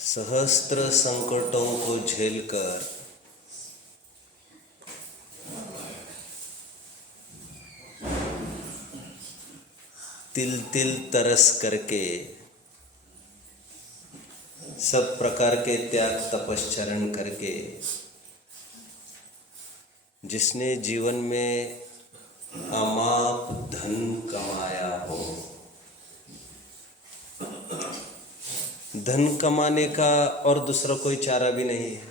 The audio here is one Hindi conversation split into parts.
सहस्त्र संकटों को झेलकर तिल तिल तरस करके सब प्रकार के त्याग तपश्चरण करके जिसने जीवन में अमाप धन कमाया हो, धन कमाने का और दूसरा कोई चारा भी नहीं है।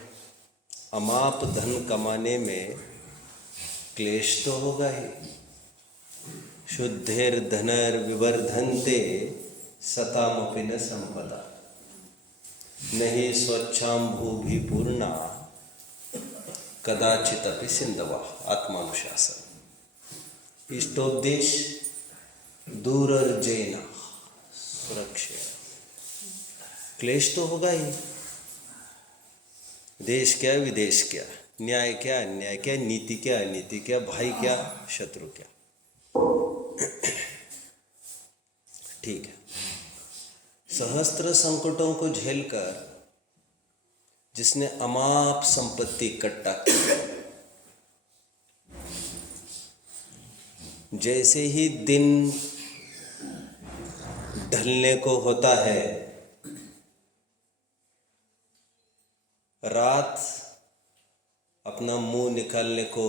अमाप धन कमाने में क्लेश तो होगा ही। शुद्धेर धनर विवर्धन्ते सतामपि न संपदा, नहीं स्वच्छांभूभि पूर्णा कदाचिदपि सिंधवा। आत्मानुशासन, इष्टोपदेश दूरर्जेना सुरक्षा। क्लेश तो होगा ही। देश क्या विदेश क्या, न्याय क्या अन्याय क्या, नीति क्या अनीति क्या, भाई क्या शत्रु क्या। ठीक है। सहस्त्र संकटों को झेलकर जिसने अमाप संपत्ति इकट्ठा की, जैसे ही दिन ढलने को होता है, रात अपना मुंह निकालने को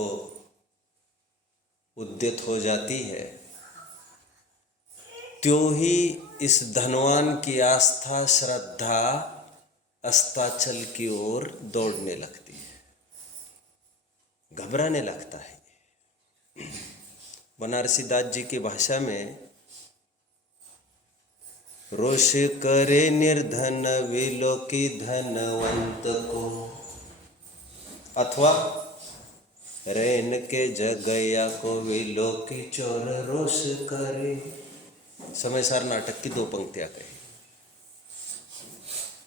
उद्यत हो जाती है, त्यों ही इस धनवान की आस्था श्रद्धा अस्ताचल की ओर दौड़ने लगती है, घबराने लगता है। बनारसी दास जी की भाषा में रोष करे निर्धन विलोकी धनवंत को, अथवा रैन के जगया को विलोकी चोर रोष करे। समयसार नाटक की दो पंक्तियां कही।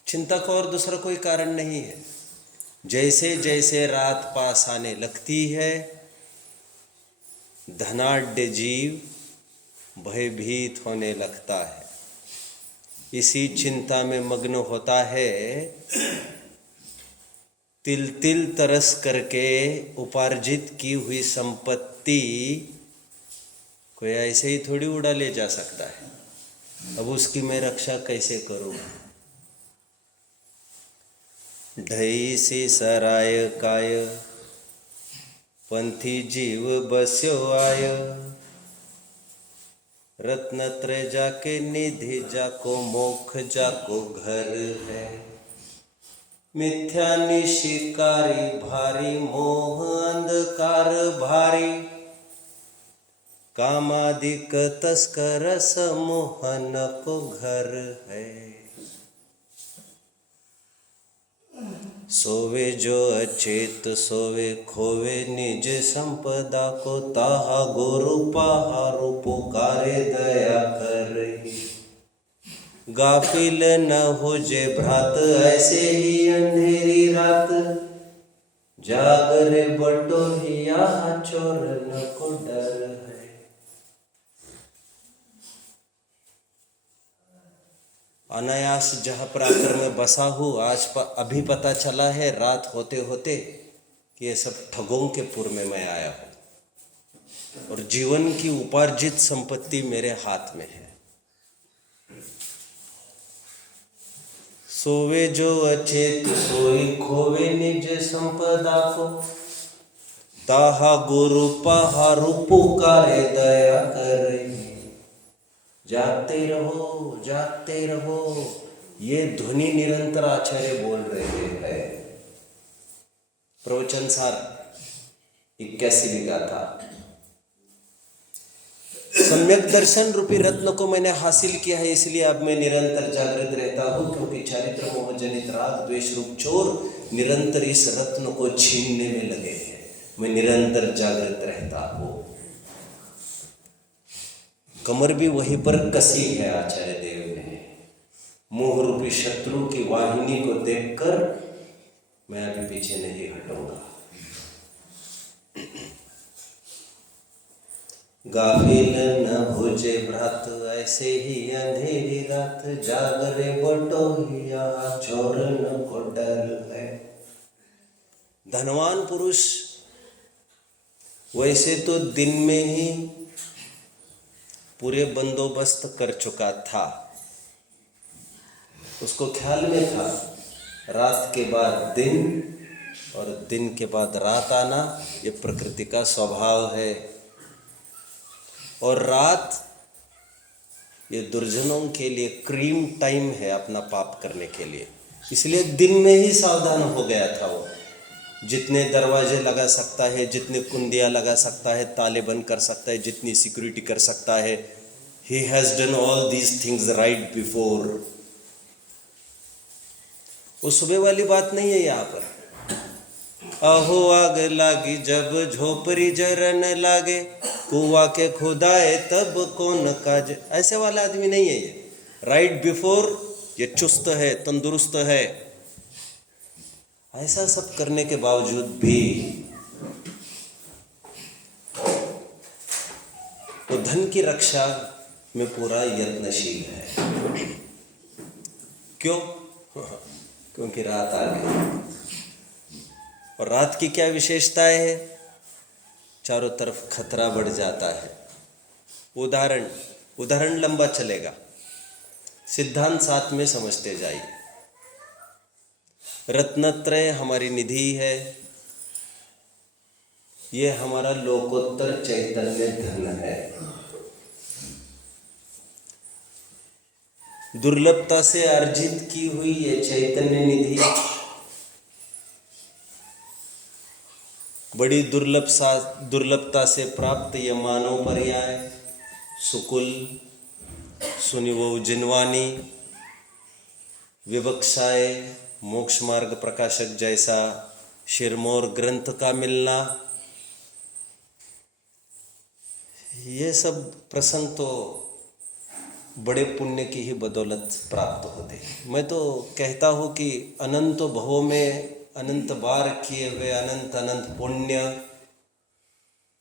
चिंता का और दूसरा कोई कारण नहीं है। जैसे जैसे रात पास आने लगती है, धनाढ्य जीव भयभीत होने लगता है। इसी चिंता में मग्न होता है, तिल तिल तरस करके उपार्जित की हुई संपत्ति कोई ऐसे ही थोड़ी उड़ा ले जा सकता है। अब उसकी मैं रक्षा कैसे करूं? ढई सी सराय काय पंथी जीव बस्यो आय, रत्नत्रय जाके निधि जाको मोक्ष जाको घर है। मिथ्या निशिकारी भारी मोह अंधकार भारी, कामादिक तस्कर समोहन को घर है। सोवे जो अचेत सोवे खोवे निज संपदा को, ताहा गुरु पहारु पुकारे दया करे। गाफिल न हो जे भ्रात ऐसे ही अंधेरी रात, जागरे बटो ही यहाँ चोर न को डर है। अनायास जहाँ पराक्रम में बसा हूँ, अभी पता चला है रात होते होते कि ये सब ठगों के पुर में मैं आया हूँ और जीवन की उपार्जित संपत्ति मेरे हाथ में है। सोवे जो अचेत सोई खोवे निज संपदा को, ताहा गुरु पहारु पुकारे दया करे। जागते रहो जागते रहो, ये ध्वनि निरंतर आचार्य बोल रहे हैं। प्रवचन सार 81वीं गाथा। सम्यक दर्शन रूपी रत्न को मैंने हासिल किया है, इसलिए अब मैं निरंतर जागृत रहता हूँ, क्योंकि चारित्र मोह जनित राग द्वेष रूप चोर निरंतर इस रत्न को छीनने में लगे हैं। मैं निरंतर जागृत रहता हूँ। कमर भी वहीं पर कसी है आचार्य देव ने। मोह रूपी शत्रु की वाहिनी को देखकर मैं अभी पीछे नहीं हटूंगा। गाफिल न भुजे भ्रात, ऐसे ही अंधेरी रात, जागरे बटोहिया, चोरन को डर है। धनवान पुरुष वैसे तो दिन में ही पूरे बंदोबस्त कर चुका था, उसको ख्याल में था रात के बाद दिन और दिन के बाद रात आना ये प्रकृति का स्वभाव है, और रात ये दुर्जनों के लिए क्रीम टाइम है अपना पाप करने के लिए, इसलिए दिन में ही सावधान हो गया था वो। जितने दरवाजे लगा सकता है, जितने कुंडियाँ लगा सकता है, ताले बंद कर सकता है, जितनी सिक्योरिटी कर सकता है, he has done all these things right before। वो सुबह वाली बात नहीं है यहाँ पर। अहो आग लागी जब झोपड़ी जरन लागे, कुआ के खुदाए तब कौन काज, ऐसे वाला आदमी नहीं है ये। राइट बिफोर ये चुस्त है, तंदुरुस्त है। ऐसा सब करने के बावजूद भी वो धन की रक्षा में पूरा यत्नशील है। क्यों? क्योंकि रात आ गई, और रात की क्या विशेषताएं है? चारों तरफ खतरा बढ़ जाता है। उदाहरण लंबा चलेगा, सिद्धांत साथ में समझते जाइए। रत्नत्रय हमारी निधि है, ये हमारा लोकोत्तर चैतन्य धन है। दुर्लभता से अर्जित की हुई ये चैतन्य निधि बड़ी दुर्लभता से प्राप्त ये मानव पर्याय, सुकुल, सुनिवो जिनवानी, विवक्षाए, मोक्ष मार्ग प्रकाशक जैसा शिरमौर ग्रंथ का मिलना, ये सब प्रसंग तो बड़े पुण्य की ही बदौलत प्राप्त होते हैं। मैं तो कहता हूँ कि अनंत भवों में अनंत बार किए हुए अनंत अनंत पुण्य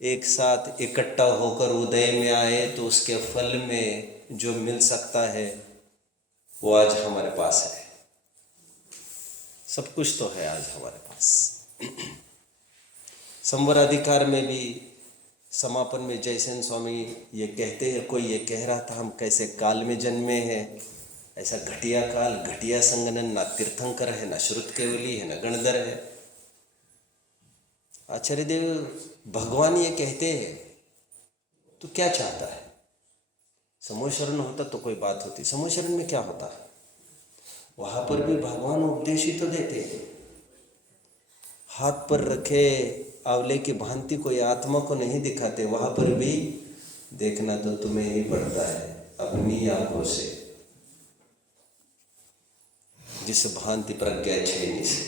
एक साथ इकट्ठा होकर उदय में आए तो उसके फल में जो मिल सकता है वो आज हमारे पास है। सब कुछ तो है आज हमारे पास। संवर अधिकार में भी समापन में जयसेन स्वामी ये कहते हैं, कोई ये कह रहा था हम कैसे काल में जन्मे हैं, ऐसा घटिया काल, घटिया संगनन, ना तीर्थंकर है, ना श्रुत केवली है, ना गणधर है। आचार्य देव भगवान ये कहते हैं तो क्या चाहता है? समोशरण होता तो कोई बात होती, समोशरण में क्या होता है? वहां पर भी भगवान उपदेश ही तो देते हैं। हाथ पर रखे आंवले की भांति कोई आत्मा को नहीं दिखाते, वहां पर भी देखना तो तुम्हें ही पड़ता है अपनी आंखों से, जिस भांति प्रज्ञा छेनी से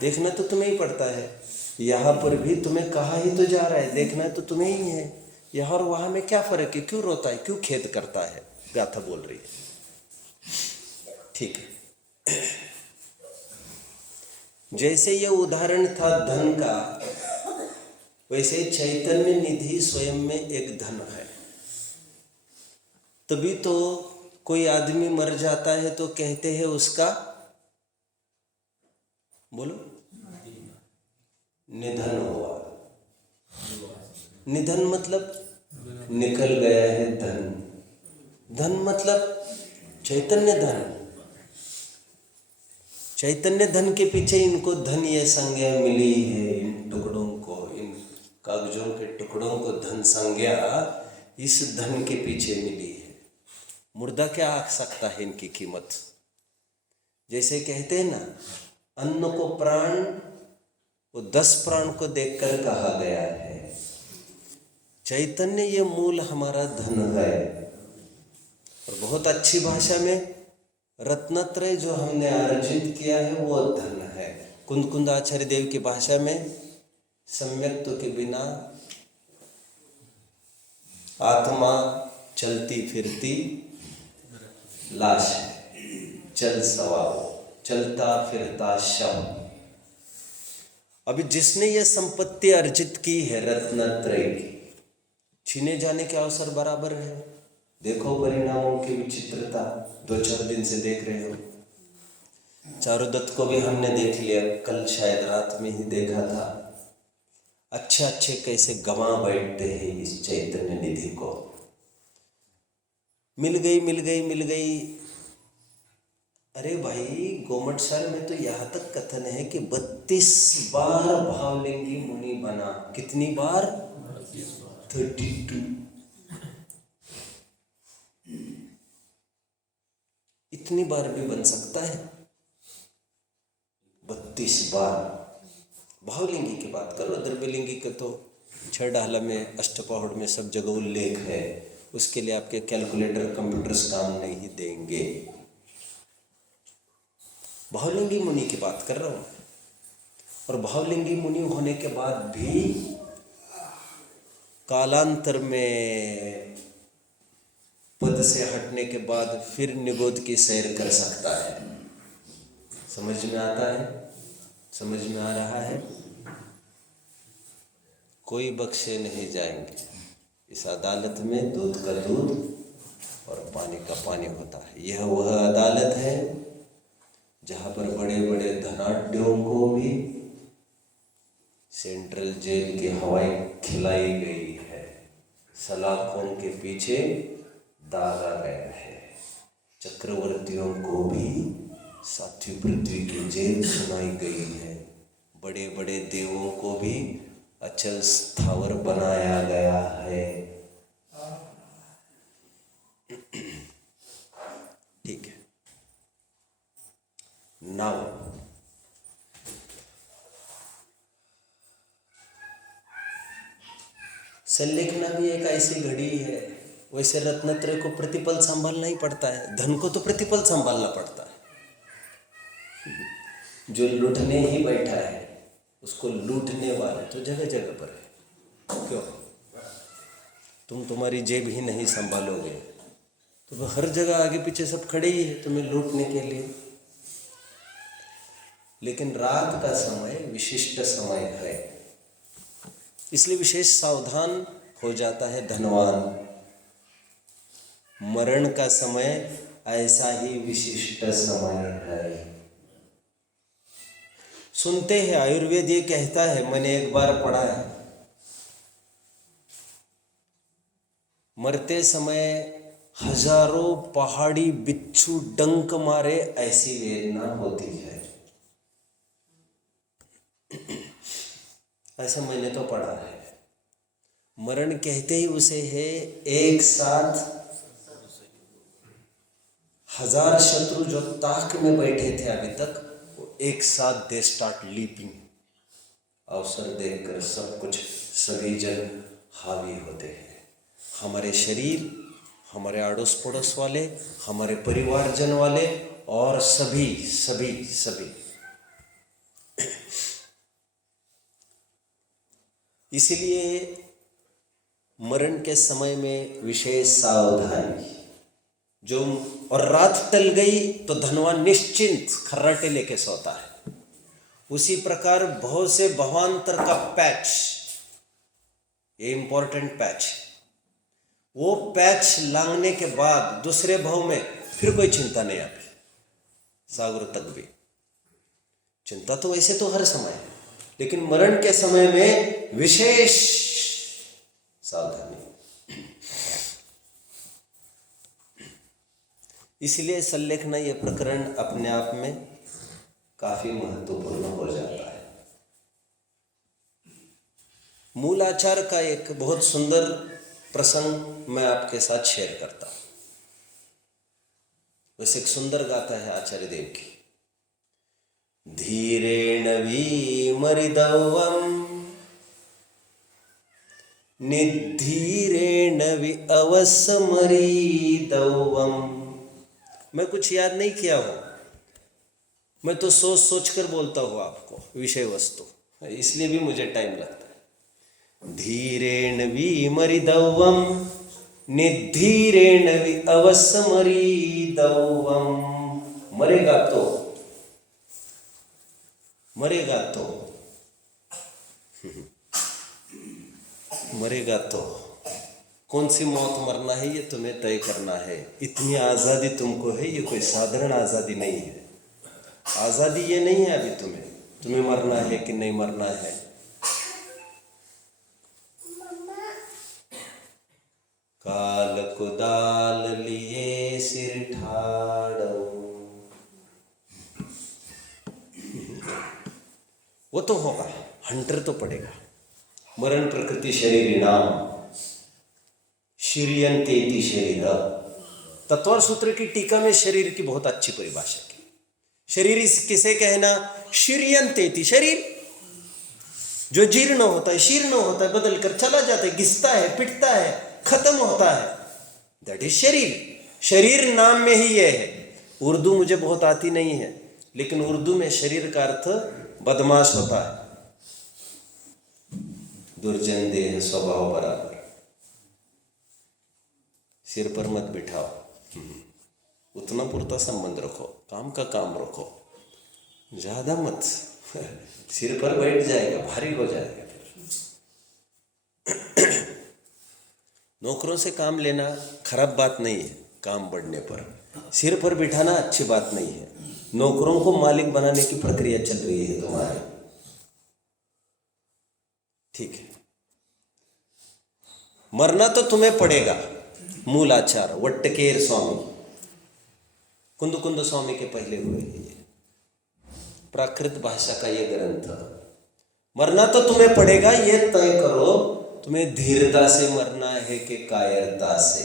देखना तो तुम्हें ही पड़ता है। यहाँ पर भी तुम्हें कहा ही तो जा रहा है, देखना तो तुम्हें ही है। यहाँ और वहां में क्या फर्क है? क्यों रोता है, क्यों खेद करता है? गाथा बोल रही है। ठीक है, जैसे ये उदाहरण था धन का, वैसे चैतन्य निधि स्वयं में एक धन है। तभी तो कोई आदमी मर जाता है तो कहते हैं उसका, बोलो, निधन हुआ। निधन मतलब निकल गया है धन। धन मतलब चैतन्य धन। चैतन्य धन के पीछे इनको धन ये संज्ञा मिली है। इन टुकड़ों को, इन कागजों के टुकड़ों को धन संज्ञा इस धन के पीछे मिली है। मुर्दा क्या आख सकता है इनकी कीमत? जैसे कहते हैं ना, अन्न को प्राण, वो 10 प्राण को देखकर कहा गया है। चैतन्य ये मूल हमारा धन है। और बहुत अच्छी भाषा में रत्नत्रय जो हमने अर्जित किया है वो धन है। कुंद आचार्य देव की भाषा में सम्यक्त्व के बिना आत्मा चलती फिरती लाश है, चल सवाओ, चलता फिरता शव। अभी जिसने ये संपत्ति अर्जित की है रत्नत्रय की, छीने जाने के अवसर बराबर है। देखो परिणामों की विचित्रता, 2-4 दिन से देख रहे हो। चारुदत्त को भी हमने देख लिया, कल शायद रात में ही देखा था। अच्छे अच्छे कैसे गंवा बैठते हैं इस चैतन्य निधि को। मिल गई मिल गई मिल गई। अरे भाई, गोमटसार में तो यहाँ तक कथन है कि 32 बार भावलिंगी मुनि बना। कितनी बार? 32। इतनी बार भी बन सकता है? 32 बार। भावलिंगी की बात करो, द्रव्यलिंगी के तो 6 डाला में, अष्टपहड़ में सब जगह उल्लेख है। उसके लिए आपके कैलकुलेटर कंप्यूटर्स काम नहीं देंगे। भावलिंगी मुनि की बात कर रहा हूँ। और भावलिंगी मुनि होने के बाद भी कालांतर में पद से हटने के बाद फिर निगोद की सैर कर सकता है। समझ में आता है? समझ में आ रहा है? कोई बख्शे नहीं जाएंगे। इस अदालत में दूध का दूध और पानी का पानी होता है। यह वह अदालत है जहाँ पर बड़े बड़े धनाढ्यों को भी सेंट्रल जेल की हवाएं खिलाई गई है, सलाखों के पीछे दागा गया है। चक्रवर्तियों को भी सातवीं पृथ्वी की जेल सुनाई गई है। बड़े बड़े देवों को भी अचल स्थावर बनाया गया है। ठीक है। नाउ संलेखना भी एक ऐसी घड़ी है। वैसे रत्नत्रय को प्रतिपल संभालना ही पड़ता है, धन को तो प्रतिपल संभालना पड़ता है। जो लूटने ही बैठा है उसको लूटने वाले तो जगह जगह पर है। क्यों? तुम्हारी जेब ही नहीं संभालोगे तो हर जगह आगे पीछे सब खड़े ही है तुम्हें लूटने के लिए। लेकिन रात का समय विशिष्ट समय है, इसलिए विशेष सावधान हो जाता है धनवान। मरण का समय ऐसा ही विशिष्ट समय है। सुनते हैं, आयुर्वेद ये कहता है, मैंने एक बार पढ़ा है, मरते समय हजारों पहाड़ी बिच्छू डंक मारे ऐसी वेदना होती है। ऐसा मैंने तो पढ़ा है। मरण कहते ही उसे है एक साथ 1000 शत्रु जो ताक में बैठे थे अभी तक, वो एक साथ दे स्टार्ट लीपिंग। अवसर देखकर सब कुछ सभी जन हावी होते हैं। हमारे शरीर, हमारे अड़ोस पड़ोस वाले, हमारे परिवारजन वाले और सभी सभी सभी। इसलिए मरण के समय में विशेष सावधानी। जो और रात टल गई तो धनवान निश्चिंत खर्राटे लेके सोता है। उसी प्रकार भव से भवांतर का पैच, ये इंपॉर्टेंट पैच, वो पैच लांगने के बाद दूसरे भव में फिर कोई चिंता नहीं आती। सागर तक भी चिंता तो वैसे तो हर समय है, लेकिन मरण के समय में विशेष सावधानी। इसलिए संलेखना यह प्रकरण अपने आप में काफी महत्वपूर्ण हो जाता है। मूलाचार का एक बहुत सुंदर प्रसंग मैं आपके साथ शेयर करता हूं। वैसे एक सुंदर गाथा है आचार्य देव की। धीरेण विमरिदवम् निधीरेण वि अवसमरिदवम्। मैं कुछ याद नहीं किया हूं, मैं तो सोच सोच कर बोलता हूं आपको विषय वस्तु, इसलिए भी मुझे टाइम लगता है। धीरेण विमरिदवम् निधीरेण वि अवसमरिदवम्। मरेगा तो मरेगा तो मरेगा तो कौन सी मौत मरना है ये तुम्हें तय करना है। इतनी आज़ादी तुमको है, ये कोई साधारण आज़ादी नहीं है। आज़ादी ये नहीं है अभी तुम्हें मरना है कि नहीं मरना है। काल कुदाल लिए सिर ठाड़ो, वो तो होगा, हंटर तो पड़ेगा। मरण प्रकृति शरीर नाम शरीयंतेति शरीर। तत्व सूत्र की टीका में शरीर की बहुत अच्छी परिभाषा की। शरीर किसे कहना? शरीयंतेति, शरीर जो जीर्ण होता है, शीर्ण होता है, बदल कर चला जाता है, घिसता है, पिटता है, खत्म होता है, दैट इज शरीर। शरीर नाम में ही यह है। उर्दू मुझे बहुत आती नहीं है, लेकिन उर्दू में शरीर का अर्थ बदमाश होता है। दुर्जन देह स्वभाव बराबर, सिर पर मत बिठाओ, उतना पुरता संबंध रखो, काम का काम रखो, ज्यादा मत। सिर पर बैठ जाएगा, भारी हो जाएगा। नौकरों से काम लेना खराब बात नहीं है, काम बढ़ने पर सिर पर बिठाना अच्छी बात नहीं है। नौकरों को मालिक बनाने की प्रक्रिया चल रही है तुम्हारी, ठीक है। मरना तो तुम्हें पड़ेगा। मूलाचार वट्टकेर स्वामी, कुंद कुंद स्वामी के पहले हुए ये प्राकृत भाषा का ये ग्रंथ। मरना तो तुम्हें पड़ेगा, ये तय करो तुम्हें धीरता से मरना है कि कायरता से।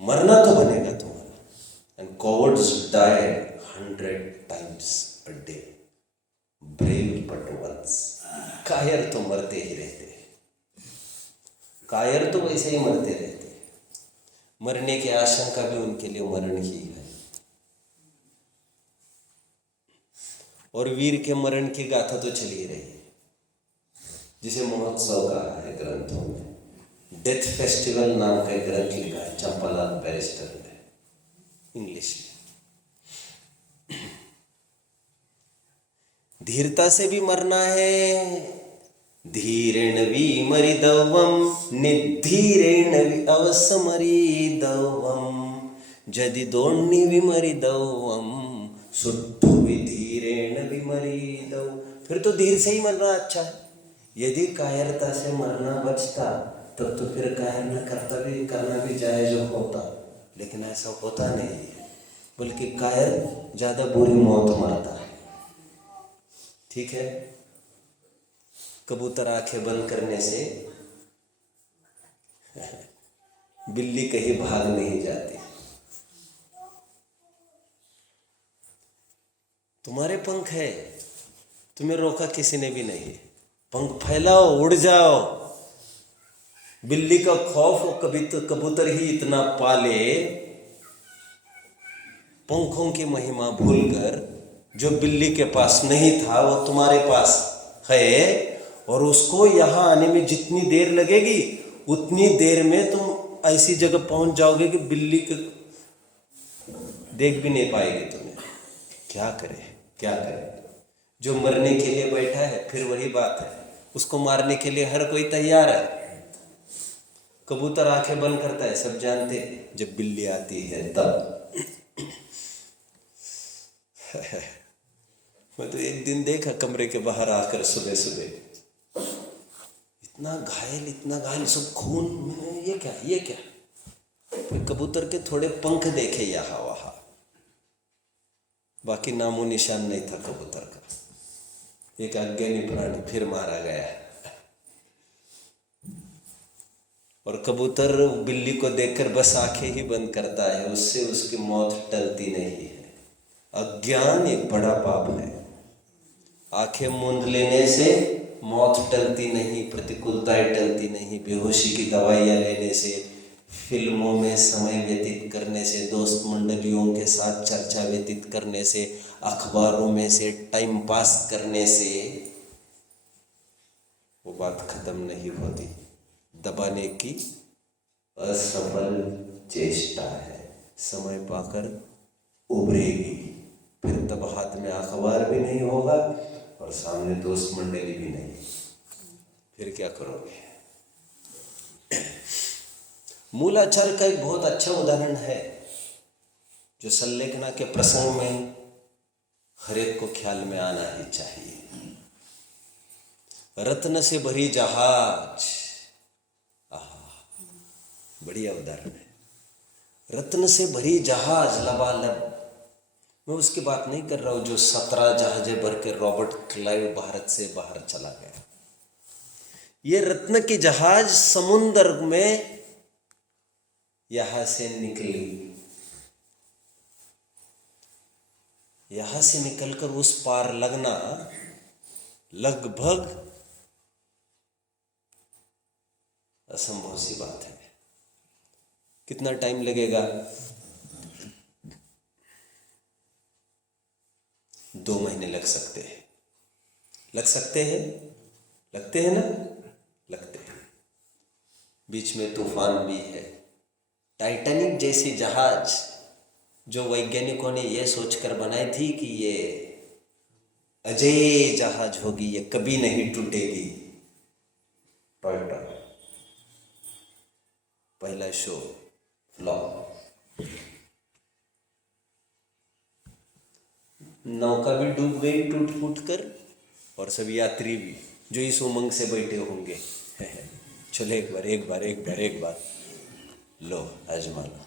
मरना तो बनेगा तुम्हारा। And cowards die 100 times a day, brave but once। कायर तो मरते ही रहते, कायर तो वैसे ही मरते रहते, मरने की आशंका भी उनके लिए मरण ही है। और वीर के मरण की गाथा तो चली रही है, जिसे महोत्सव कहा है ग्रंथों में। डेथ फेस्टिवल नाम का एक ग्रंथ लिखा है चंपालाल बैरिस्टर ने, इंग्लिश में। धीरता से भी मरना है। धीरेण विमरिदवम निधीरेण अवसमरिदवम जदि दोण्णि विमरिदवम सुट्ठु विधीरेण विमरिदव। फिर तो धीर से ही मरना अच्छा है। यदि कायरता से मरना बचता तब तो फिर कायर न करना भी जायज होता, लेकिन ऐसा होता नहीं है, बल्कि कायर ज्यादा बुरी मौत मरता है। ठीक है, कबूतर आंखें बंद करने से बिल्ली कहीं भाग नहीं जाती। तुम्हारे पंख है, तुम्हें रोका किसी ने भी नहीं। पंख फैलाओ, उड़ जाओ। बिल्ली का खौफ कभी तो कबूतर ही इतना पाले, पंखों की महिमा भूलकर जो बिल्ली के पास नहीं था वो तुम्हारे पास है। और उसको यहाँ आने में जितनी देर लगेगी उतनी देर में तुम ऐसी जगह पहुंच जाओगे कि बिल्ली के देख भी नहीं पाएगी तुम्हें। क्या करे, क्या करे? जो मरने के लिए बैठा है, फिर वही बात है, उसको मारने के लिए हर कोई तैयार है। कबूतर आंखें बंद करता है, सब जानते हैं, जब बिल्ली आती है तब। मैं तो एक दिन देखा कमरे के बाहर आकर सुबह सुबह, इतना घायल सब खून में, ये क्या? फिर कबूतर के थोड़े पंख देखे यहाँ वहाँ, बाकी नामो निशान नहीं था कबूतर का। एक अज्ञानी प्राणी फिर मारा गया। और कबूतर बिल्ली को देखकर बस आंखें ही बंद करता है, उससे उसकी मौत टलती नहीं है। अज्ञान एक बड़ा पाप है। आंखें मूंद लेने से मौत टलती नहीं, प्रतिकूलताएं टलती नहीं। बेहोशी की दवाइयाँ लेने से, फिल्मों में समय व्यतीत करने से, दोस्त मंडलियों के साथ चर्चा व्यतीत करने से, अखबारों में से टाइम पास करने से वो बात खत्म नहीं होती। दबाने की असफल चेष्टा है, समय पाकर उभरेगी। फिर तब हाथ में अखबार भी नहीं होगा और सामने दोस्त मंडली भी नहीं। फिर क्या करोगे? मूलाचार का एक बहुत अच्छा उदाहरण है जो संलेखना के प्रसंग में हर एक को ख्याल में आना ही चाहिए। रत्न से भरी जहाज, बढ़िया उदाहरण है। रत्न से भरी जहाज लबालब। मैं उसकी बात नहीं कर रहा हूं जो 17 जहाजें भर के रॉबर्ट क्लाइव भारत से बाहर चला गया। ये रत्न की जहाज समुद्र में यहां से निकली, यहां से निकलकर उस पार लगना लगभग असंभव सी बात है। कितना टाइम लगेगा? 2 महीने लग सकते हैं। लग सकते हैं? लगते हैं ना? लगते हैं। बीच में तूफान भी है। टाइटैनिक जैसी जहाज जो वैज्ञानिकों ने यह सोचकर बनाई थी कि ये अजेय जहाज होगी, ये कभी नहीं टूटेगी। टॉयटा पहला शो फ्लॉप। नौका भी डूब गई टूट फूट कर, और सब यात्री भी जो इस उमंग से बैठे होंगे चलो एक बार लो आजमा लो।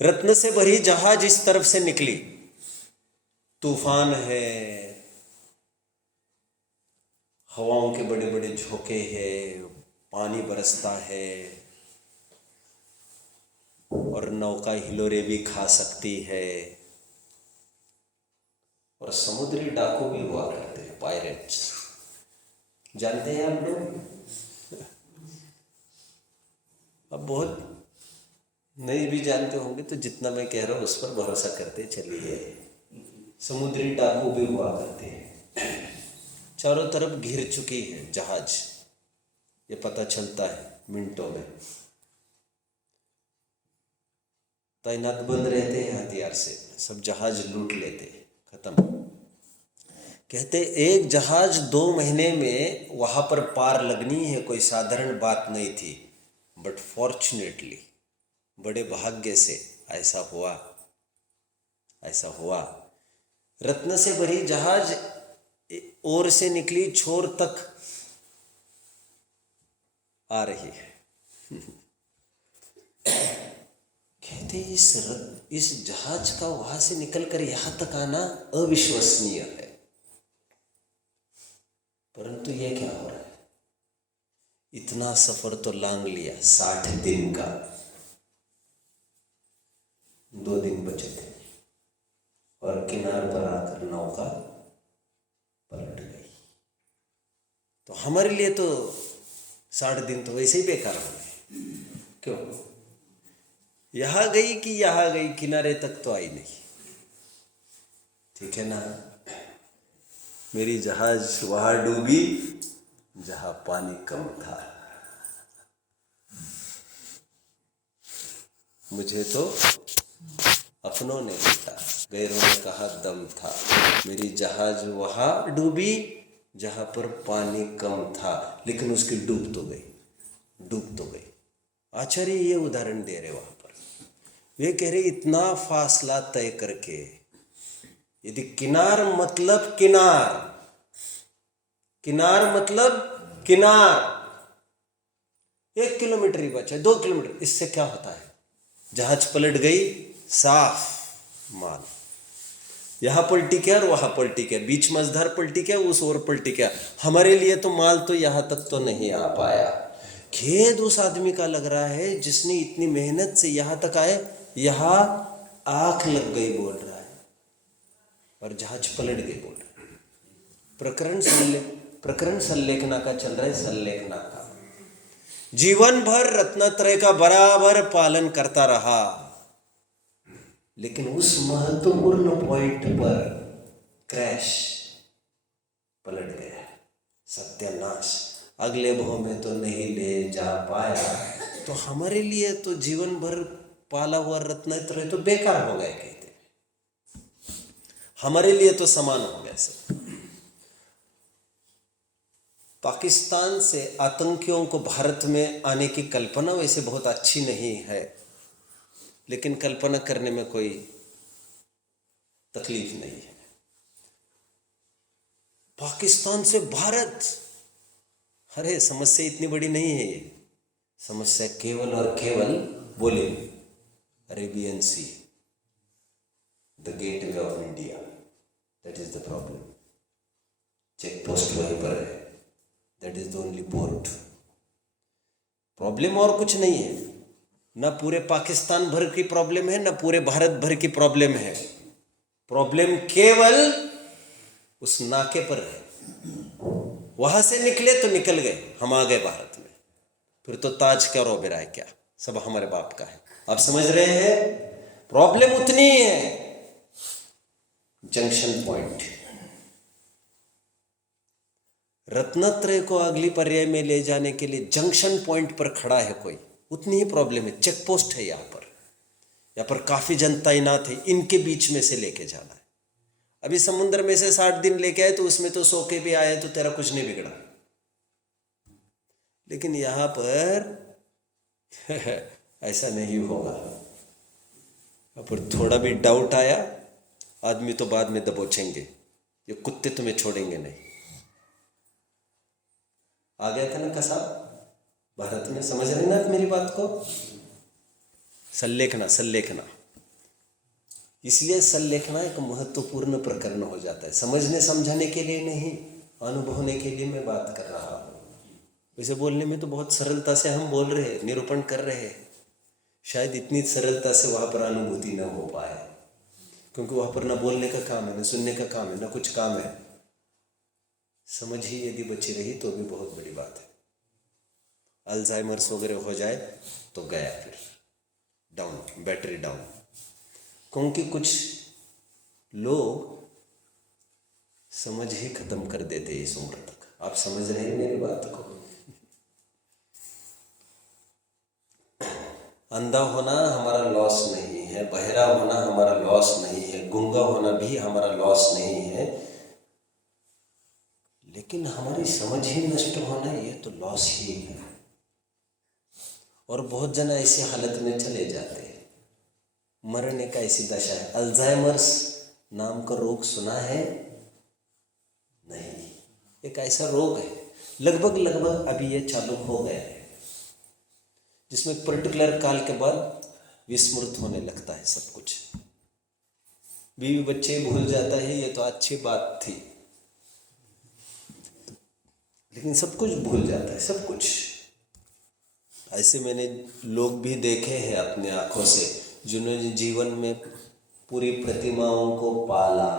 रत्न से भरी जहाज इस तरफ से निकली, तूफान है, हवाओं के बड़े बड़े झोंके हैं, पानी बरसता है और नौका हिलोरे भी खा सकती है। और समुद्री डाकू भी हुआ करते हैं, पायरेट्स, जानते हैं आप लोग? अब बहुत नहीं भी जानते होंगे तो जितना मैं कह रहा हूं उस पर भरोसा करते चलिए। समुद्री डाकू भी हुआ करते हैं। चारों तरफ घिर चुकी है जहाज, ये पता चलता है मिनटों में। तैनात बंद रहते हैं हथियार से, सब जहाज लूट लेते, खत्म। कहते एक जहाज 2 महीने में वहां पर पार लगनी है कोई साधारण बात नहीं थी। बट फॉर्चुनेटली, बड़े भाग्य से ऐसा हुआ। रत्न से भरी जहाज ओर से निकली छोर तक आ रही है। कहते इस जहाज का वहां से निकलकर यहां तक आना अविश्वसनीय है। परंतु ये क्या हो रहा है? इतना सफर तो लांग लिया, 60 दिन का। 2 दिन बचे थे और किनार पर आकर नौका पलट गई। तो हमारे लिए तो 60 दिन तो वैसे ही बेकार हो गए। क्यों? यहां गई कि यहां गई, किनारे तक तो आई नहीं। ठीक है ना? मेरी जहाज वहां डूबी जहां पानी कम था। मुझे तो अपनों ने लूटा, गैरों ने कहा दम था। मेरी जहाज वहां डूबी जहां पर पानी कम था, लेकिन उसकी डूब तो गई। आचार्य ये उदाहरण दे रहे वहां पर। वे कह रहे इतना फासला तय करके, यदि किनार मतलब किनार 1 किलोमीटर ही बचा, 2 किलोमीटर, इससे क्या होता है? जहाज पलट गई, साफ माल। यहां पलटी क्या और वहां पलटी क्या, बीच मझधार पलटी क्या, उस ओर पलटी क्या। हमारे लिए तो माल तो यहां तक तो नहीं आ पाया। खेद उस आदमी का लग रहा है जिसने इतनी मेहनत से यहां तक आए, यहां आंख लग गई बोल रहा है, और जहाज पलट गई बोल रहा है। प्रकरण संलेखना का चल रहा है, संलेखना का। जीवन भर रत्नत्रय का बराबर पालन करता रहा, लेकिन उस महत्वपूर्ण पॉइंट पर क्रैश, पलट गया, सत्यानाश। अगले भाव में तो नहीं ले जा पाया। तो हमारे लिए तो जीवन भर पाला हुआ रत्नत्रय तो बेकार हो गए, कहते हमारे लिए तो समान हो गया सब। पाकिस्तान से आतंकियों को भारत में आने की कल्पना वैसे बहुत अच्छी नहीं है, लेकिन कल्पना करने में कोई तकलीफ नहीं है। पाकिस्तान से भारत, अरे समस्या इतनी बड़ी नहीं है। ये समस्या केवल और केवल बोले Arabian sea, the gateway of India, that is the problem. Check post वहीं पर है, that is the only port. Problem और कुछ नहीं है, ना पूरे पाकिस्तान भर की प्रॉब्लम है, ना पूरे भारत भर की प्रॉब्लम है। प्रॉब्लम केवल उस नाके पर है। वहां से निकले तो निकल गए, हम आ गए भारत में, फिर तो ताज क्या और ओबेरॉय क्या, सब हमारे बाप का है। आप समझ रहे हैं? प्रॉब्लम उतनी ही है, जंक्शन पॉइंट। रत्नत्रय को अगली पर्याय में ले जाने के लिए जंक्शन पॉइंट पर खड़ा है कोई, उतनी ही प्रॉब्लम है। चेक पोस्ट है यहाँ पर काफी जन तैनात है, इनके बीच में से लेके जाना है। अभी समुद्र में से 60 दिन लेके आए तो उसमें तो 100 के भी आए तो तेरा कुछ नहीं बिगड़ा, लेकिन यहां पर ऐसा नहीं होगा। पर थोड़ा भी डाउट आया, आदमी तो बाद में दबोचेंगे, ये कुत्ते तुम्हें छोड़ेंगे नहीं। आ गया था ना कसाब भारत में, समझ रहे ना आप मेरी बात को? सल्लेखना, इसलिए सल्लेखना एक महत्वपूर्ण प्रकरण हो जाता है। समझने समझाने के लिए नहीं, अनुभवने के लिए मैं बात कर रहा हूँ। वैसे बोलने में तो बहुत सरलता से हम बोल रहे हैं, निरूपण कर रहे हैं, शायद इतनी सरलता से वहाँ पर अनुभूति न हो पाए, क्योंकि वहाँ पर ना बोलने का काम है, ना सुनने का काम है, ना कुछ काम है। समझ ही यदि बची रही तो भी बहुत बड़ी बात है। अल्जाइमर्स वगैरह हो जाए तो गया, फिर डाउन, बैटरी डाउन। क्योंकि कुछ लोग समझ ही खत्म कर देते इस उम्र तक। आप समझ रहे हैं मेरी बात को? अंधा होना हमारा लॉस नहीं है, बहरा होना हमारा लॉस नहीं है, गूंगा होना भी हमारा लॉस नहीं है, लेकिन हमारी समझ ही नष्ट होना ये तो लॉस ही है। और बहुत जन ऐसी हालत में चले जाते हैं, मरने का ऐसी दशा है। अल्जाइमर्स नाम का रोग सुना है? नहीं, एक ऐसा रोग है, लगभग अभी ये चालू हो गया है, जिसमें एक पर्टिकुलर काल के बाद विस्मृत होने लगता है सब कुछ। बीवी बच्चे भूल जाता है, ये तो अच्छी बात थी, लेकिन सब कुछ भूल जाता है, सब कुछ। ऐसे मैंने लोग भी देखे हैं अपने आंखों से, जिन्होंने जीवन में पूरी प्रतिमाओं को पाला,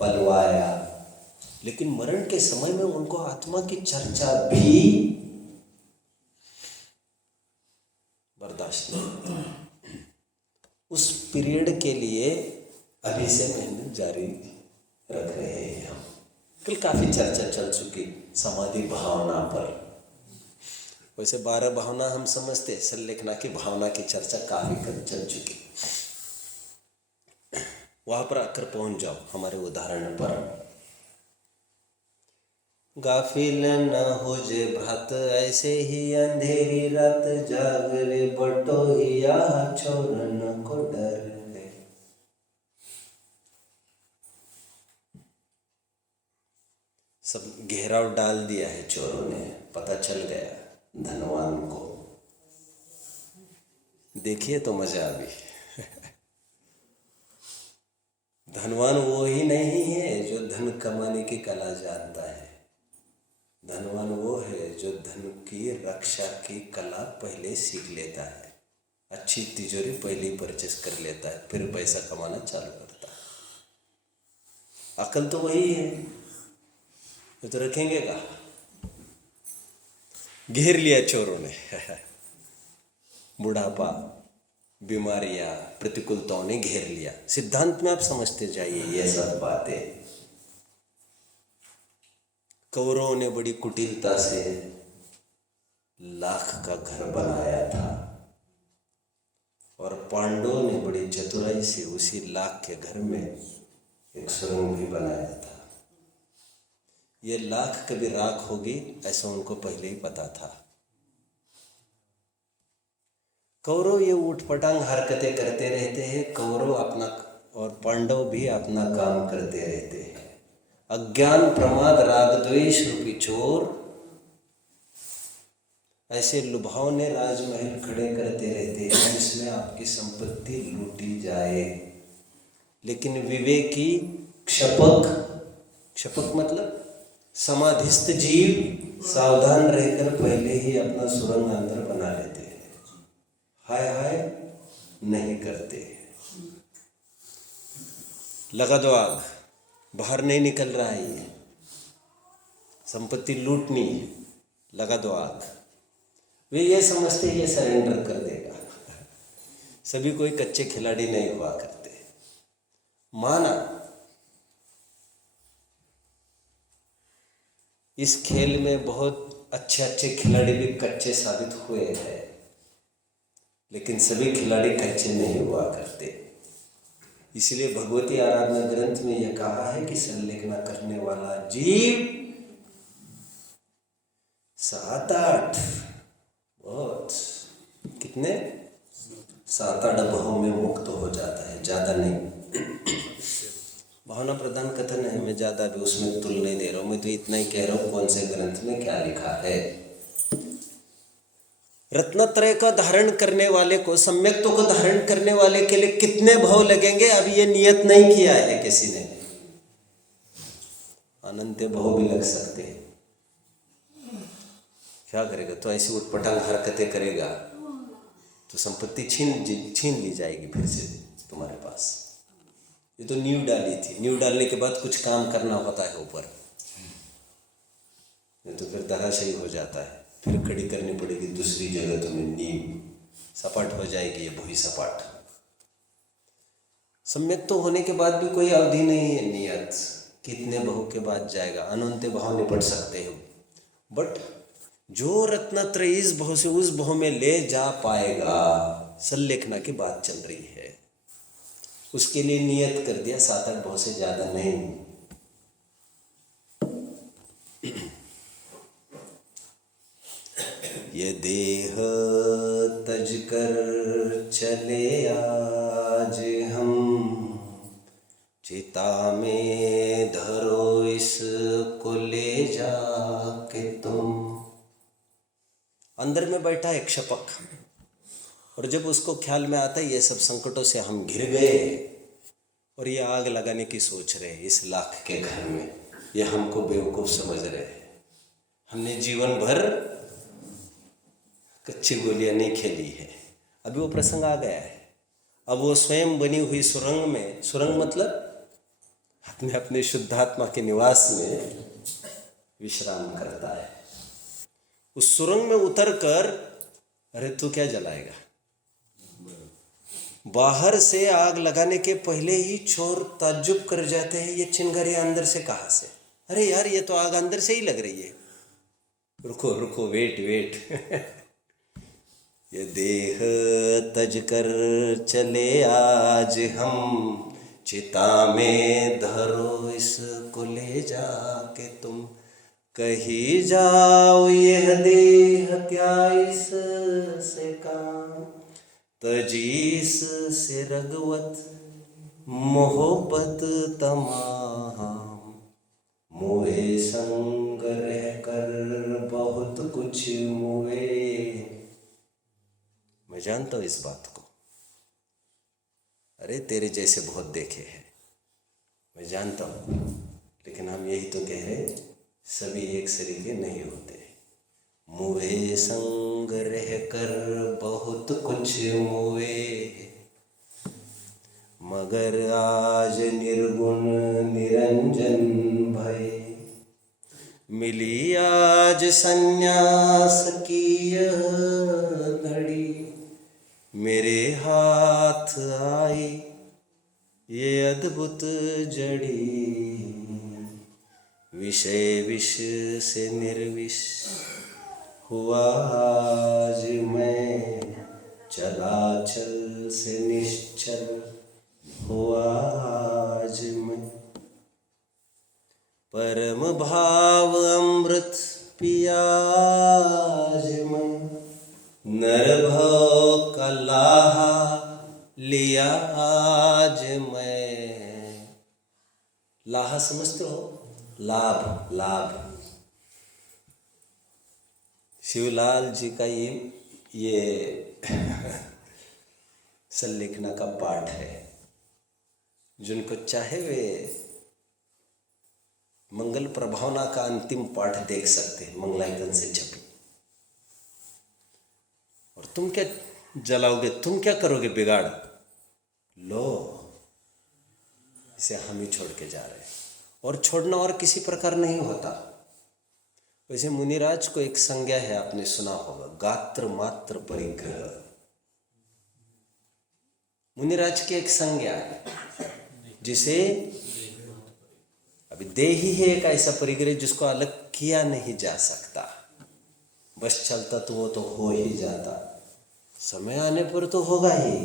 पलवाया, लेकिन मरण के समय में उनको आत्मा की चर्चा भी बर्दाश्त नहीं। उस पीरियड के लिए अभी से मेहनत जारी रख रहे हैं हम। कल काफ़ी चर्चा चल चुकी समाधि भावना पर। वैसे 12 भावना हम समझते, सल्लेखना की भावना की चर्चा काफ़ी चल चुकी। वहाँ पर आकर पहुँच जाओ हमारे उदाहरण पर। गाफिल न हो जे भ्रात, ऐसे ही अंधेरी रात, जागरे बटोहिया छोरन को डर है। सब घेराव डाल दिया है चोरों ने, पता चल गया धनवान को। देखिए तो मजा अभी। धनवान वो ही नहीं है जो धन कमाने की कला जानता है। धनवान वो है जो धन की रक्षा की कला पहले सीख लेता है, अच्छी तिजोरी पहले ही परचेस कर लेता है, फिर पैसा कमाना चालू करता है। अकल तो वही है, तो रखेंगे का? घेर लिया चोरों ने। बुढ़ापा, बीमारियां, प्रतिकूलताओं ने घेर लिया। सिद्धांत में आप समझते जाइए ये सब बातें। कौरवों ने बड़ी कुटिलता से लाख का घर बनाया था, और पांडवों ने बड़ी चतुराई से उसी लाख के घर में एक सुरंग भी बनाया था। ये लाख कभी राख होगी, ऐसा उनको पहले ही पता था। कौरव ये ऊटपटांग हरकतें करते रहते हैं, कौरव अपना और पांडव भी अपना काम करते रहते हैं। अज्ञान प्रमाद राग द्वेष रूपी चोर ऐसे लुभावने राजमहल खड़े करते रहते हैं जिसमें आपकी संपत्ति लूटी जाए। लेकिन विवेकी क्षपक, क्षपक मतलब समाधिस्थ जीव सावधान रहकर पहले ही अपना सुरंग अंदर बना लेते हैं, हाय हाय नहीं करते। लगा दो आग, बाहर नहीं निकल रहा है, ये संपत्ति लूटनी है, लगा दो आग। वे ये समझते ये सरेंडर कर देगा। सभी कोई कच्चे खिलाड़ी नहीं हुआ करते। माना इस खेल में बहुत अच्छे अच्छे खिलाड़ी भी कच्चे साबित हुए हैं, लेकिन सभी खिलाड़ी कच्चे नहीं हुआ करते। इसलिए भगवती आराधना ग्रंथ में यह कहा है कि संलेखना करने वाला जीव 7-8 बहुत कितने 7-8 भाव में मुक्त हो जाता है, ज़्यादा नहीं। भावना प्रधान कथन है, मैं ज़्यादा भी उसमें तुल नहीं दे रहा हूँ, मैं तो इतना ही कह रहा हूँ कौन से ग्रंथ में क्या लिखा है। रत्नत्रय का धारण करने वाले को, सम्यक्तों को धारण करने वाले के लिए कितने भाव लगेंगे अभी ये नियत नहीं किया है किसी ने। अनंत भाव भी लग सकते हैं। क्या करेगा? तो ऐसी उटपटांग हरकतें करेगा तो संपत्ति छीन ली जाएगी फिर से तुम्हारे पास। ये तो नींव डाली थी, नींव डालने के बाद कुछ काम करना होता है ऊपर, नहीं तो फिर धराशायी हो जाता है, फिर खड़ी करनी पड़ेगी दूसरी जगह, तुम्हें नींव सपाट हो जाएगी, ये भूमि सपाट। सम्यक तो होने के बाद भी कोई अवधि नहीं है नियत, कितने भाव के बाद जाएगा, अनंत भाव निपट सकते हो। बट जो रत्नत्रय इस भाव से उस भाव में ले जा पाएगा, संलेखना की बात चल रही है, उसके लिए नियत कर दिया 7-8 भाव से ज़्यादा नहीं। ये देह तज कर चले आज हम, चिता में धरो इसको ले जाके तुम। अंदर में बैठा है क्षपक, और जब उसको ख्याल में आता है ये सब संकटों से हम घिर गए और ये आग लगाने की सोच रहे हैं इस लाख के घर में, ये हमको बेवकूफ़ समझ रहे हैं। हमने जीवन भर कच्ची गोलियां नहीं खेली है, अभी वो प्रसंग आ गया है। अब वो स्वयं बनी हुई सुरंग में, सुरंग मतलब अपने शुद्धात्मा के निवास में विश्राम करता है। उस सुरंग में उतरकर, अरे तू क्या जलाएगा? बाहर से आग लगाने के पहले ही चोर ताज्जुब कर जाते हैं, ये चिंगारी अंदर से कहाँ से? अरे यार ये तो आग अंदर से ही लग रही है। रुको रुको, वेट वेट। ये देह तज कर चले आज हम, चिता में धरो इसको ले जाके तुम। कही जाओ यह देह क्या इससे काम, तजीस से रगवत मोहब्बत तमाम। मुए संग रह कर बहुत कुछ मुए। मैं जानता हूँ इस बात को, अरे तेरे जैसे बहुत देखे हैं, मैं जानता हूँ, लेकिन हम यही तो कह रहे हैं, सभी एक सरीके नहीं होते। मुए संग रह कर बहुत कुछ मुए, मगर आज निर्गुण निरंजन भय। मिली आज संन्यास की यह घड़ी, मेरे हाथ आई ये अद्भुत जड़ी। विषय विष से निर्विष हुआ आज मैं, चलाचल से निश्चल हुआ आज मैं। परम भाव पियाज मन, नरभव का लाहा लिया आज मैं। लाहा समझते हो? लाभ, लाभ। शिवलाल जी का ये संलेखना का पाठ है। जिनको चाहे वे मंगल प्रभावना का अंतिम पाठ देख सकते हैं, मंगलायतन से छपी। और तुम क्या जलाओगे, तुम क्या करोगे बिगाड़? लो, इसे हम ही छोड़ के जा रहे हैं। और छोड़ना और किसी प्रकार नहीं होता। वैसे मुनिराज को एक संज्ञा है, आपने सुना होगा, गात्र मात्र परिग्रह। मुनिराज की एक संज्ञा है जिसे अभी दे ही है एक ऐसा परिग्रह जिसको अलग किया नहीं जा सकता। बस चलता तो वो तो हो ही जाता, समय आने पर तो होगा ही।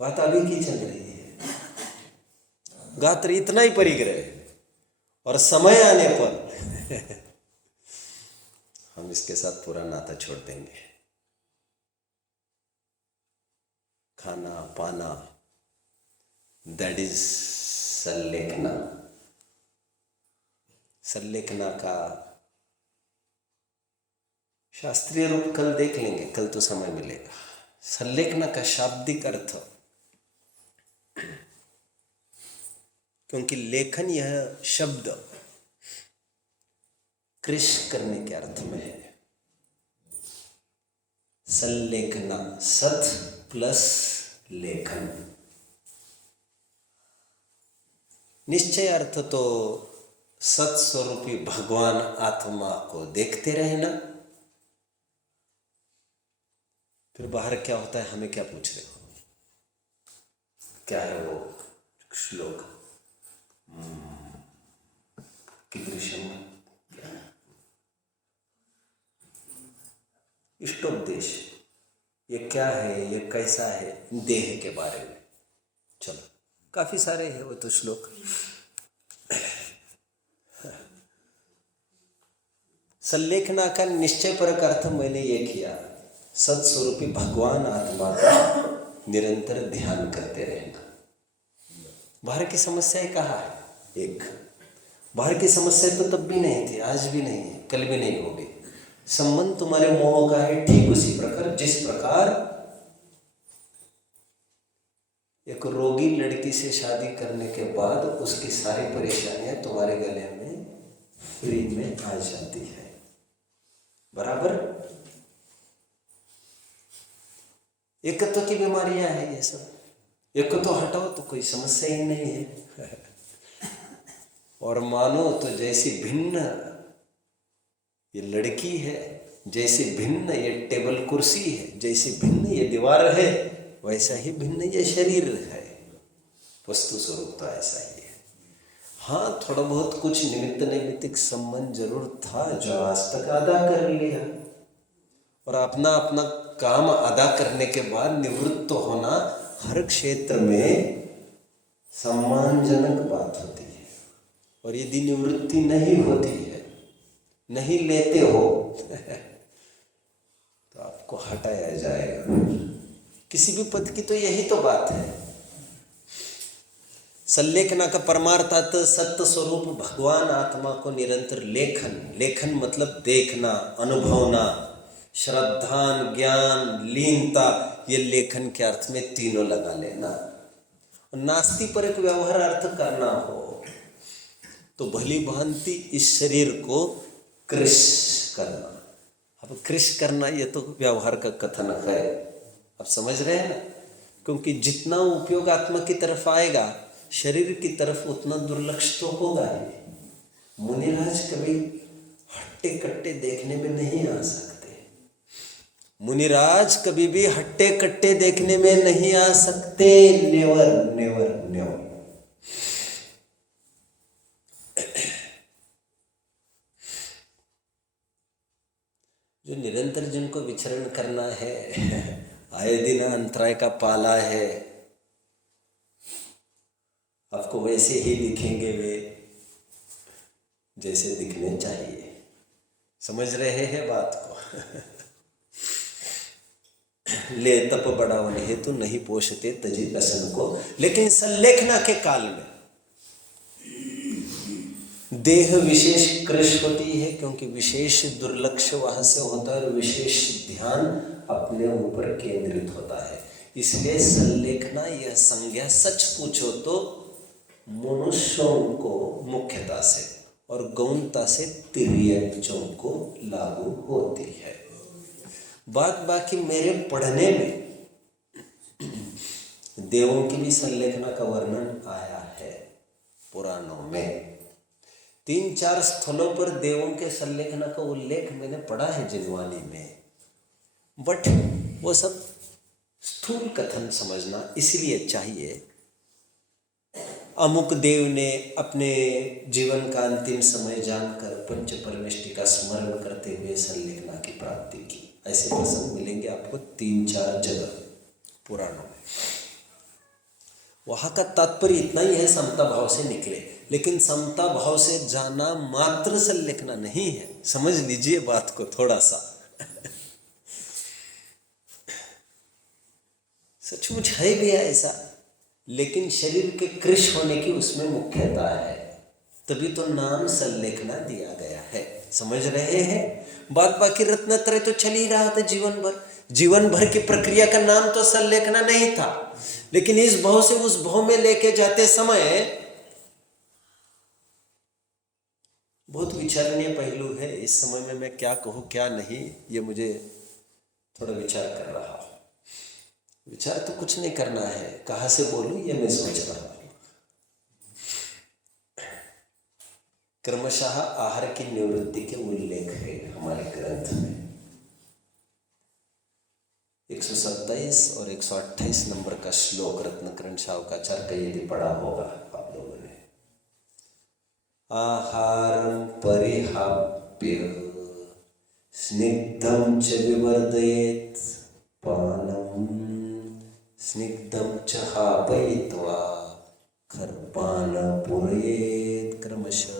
बात अभी की चल रही है। गात्र इतना ही परिग्रह और समय आने पर हम इसके साथ पूरा नाता छोड़ देंगे। खाना पाना, दैट इज संलेखना। संलेखना का शास्त्रीय रूप कल देख लेंगे, कल तो समय मिलेगा। संलेखना का शाब्दिक अर्थ, क्योंकि लेखन यह शब्द कृष करने के अर्थ में है। संलेखना, सत प्लस लेखन। निश्चय अर्थ तो सत स्वरूपी भगवान आत्मा को देखते रहना। फिर बाहर क्या होता है हमें क्या पूछ रहे हो? क्या है वो श्लोक? कीदृशम, इष्टोपदेश। ये क्या है, ये कैसा है, देह के बारे में। चलो, काफी सारे हैं वो तो श्लोक। संलेखना का निश्चय परक अर्थ मैंने ये किया, सत्स्वरूपी भगवान आत्मा का निरंतर ध्यान करते रहना। बाहर की समस्याएं कहाँ है? एक, बाहर की समस्या तो तब भी नहीं थी, आज भी नहीं है, कल भी नहीं होगी। संबंध तुम्हारे मोह का है, ठीक उसी प्रकार जिस प्रकार एक रोगी लड़की से शादी करने के बाद उसकी सारी परेशानियां तुम्हारे गले में फ्री में आ जाती है। बराबर? एकत्व की बीमारियां हैं ये सब। एक तो हटाओ तो कोई समस्या ही नहीं है। और मानो तो जैसी भिन्न ये लड़की है, जैसी भिन्न ये टेबल कुर्सी है, जैसी भिन्न ये दीवार है, वैसा ही भिन्न ये शरीर है। वस्तु स्वरूप तो ऐसा ही है। हाँ, थोड़ा बहुत कुछ निमित्त नैमित्तिक संबंध जरूर था जो आज तक अदा कर लिया, और अपना अपना काम अदा करने के बाद निवृत्त होना हर क्षेत्र में सम्मानजनक बात होती है। और यदि निवृत्ति नहीं होती है, नहीं लेते हो तो आपको हटाया जाएगा किसी भी पद की। तो यही तो बात है। संलेखना का परमार्थ सत्य स्वरूप भगवान आत्मा को निरंतर लेखन। लेखन मतलब देखना, अनुभवना, श्रद्धान, ज्ञान, लीनता, ये लेखन के अर्थ में तीनों लगा लेना। नास्ति पर एक व्यवहार अर्थ करना हो तो भली भांति इस शरीर को कृष करना। अब कृष करना ये तो व्यवहार का कथन है, अब समझ रहे हैं ना? क्योंकि जितना उपयोग आत्मा की तरफ आएगा, शरीर की तरफ उतना दुर्लक्ष तो होगा ही। मुनिराज कभी हट्टे कट्टे देखने में नहीं आ सकते। मुनिराज कभी भी हट्टे कट्टे देखने में नहीं आ सकते। Never never never. जो निरंतर जिनको विचरण करना है, आए दिन अंतराय का पाला है, आपको वैसे ही दिखेंगे वे जैसे दिखने चाहिए। समझ रहे हैं बात को? ले तप बढ़ावन हेतु नहीं पोषते तजी रसन को। लेकिन संलेखना के काल में देह विशेष कृश होती है, क्योंकि विशेष दुर्लक्ष्य वहां से होता है और विशेष ध्यान अपने ऊपर केंद्रित होता है। इसलिए संलेखना यह संज्ञा सच पूछो तो मनुष्यों को मुख्यता से और गौणता से तिर्यकों को लागू होती है। बात बाकी मेरे पढ़ने में देवों की भी संलेखना का वर्णन आया है पुराणों में। 3-4 स्थलों पर देवों के संलेखना का उल्लेख मैंने पढ़ा है जिनवानी में, बट वो सब स्थूल कथन समझना इसलिए चाहिए। अमुक देव ने अपने जीवन का अंतिम समय जानकर पंच परमेष्टि का स्मरण करते हुए संलेखना की प्राप्ति की। ऐसे प्रसंग मिलेंगे आपको 3-4 जगह पुराणों में। वहां का तात्पर्य इतना ही है, समता भाव से निकले। लेकिन समता भाव से जाना मात्र संलेखना नहीं है, समझ लीजिए बात को थोड़ा सा। सचमुच है भी ऐसा, लेकिन शरीर के कृश होने की उसमें मुख्यता है, तभी तो नाम संलेखना दिया गया है। समझ रहे हैं बात? बाकी रत्नत्रय तो चल ही रहा था जीवन भर की प्रक्रिया का नाम तो संलेखना नहीं था। लेकिन इस भाव से उस भाव में लेके जाते समय बहुत विचारणीय पहलू है। इस समय में मैं क्या कहूँ क्या नहीं, ये मुझे थोड़ा विचार कर रहा हूँ। विचार तो कुछ नहीं करना है, कहाँ से बोलूं ये मैं सोच रहा हूँ। क्रमशः आहार की निवृत्ति के उल्लेख है हमारे ग्रंथ में। 127 और 128 नंबर का श्लोक रत्नकरण शावकाचार्य का यदि पढ़ा होगा आप लोगों ने। आहारं परिहाप्य स्निग्धं च विवर्धयेत्, पानं स्निग्धं च हापयित्वा खर्पान पूरयेत् क्रमशः।